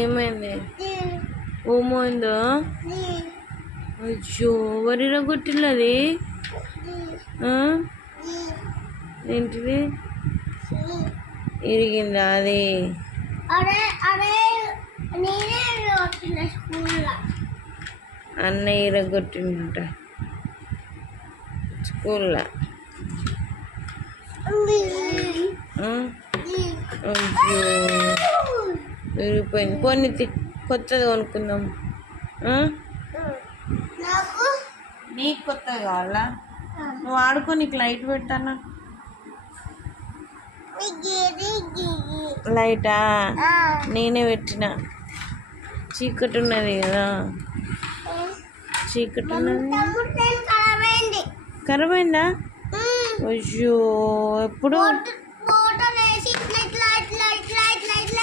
ఏమైంది? ఊమైందా? అయ్యో వరిలో కొట్టిల్లది. ఏంటిది ఇరిగిందా అది? అన్నయ్య ఇరగొట్టింట స్కూల్లో. అయ్యో విరిగిపోయింది. పోనీ కొత్తది కొనుక్కుందాం. నీకు కొత్తది కావాలా? నువ్వు ఆడుకో, నీకు లైట్ పెట్టానా? లైటా నేనే పెట్టిన. చీకటి ఉన్నది కదా, చీకటి ఉన్నది. ఖరాబ్ అయిందా? అయ్యో ఎప్పుడు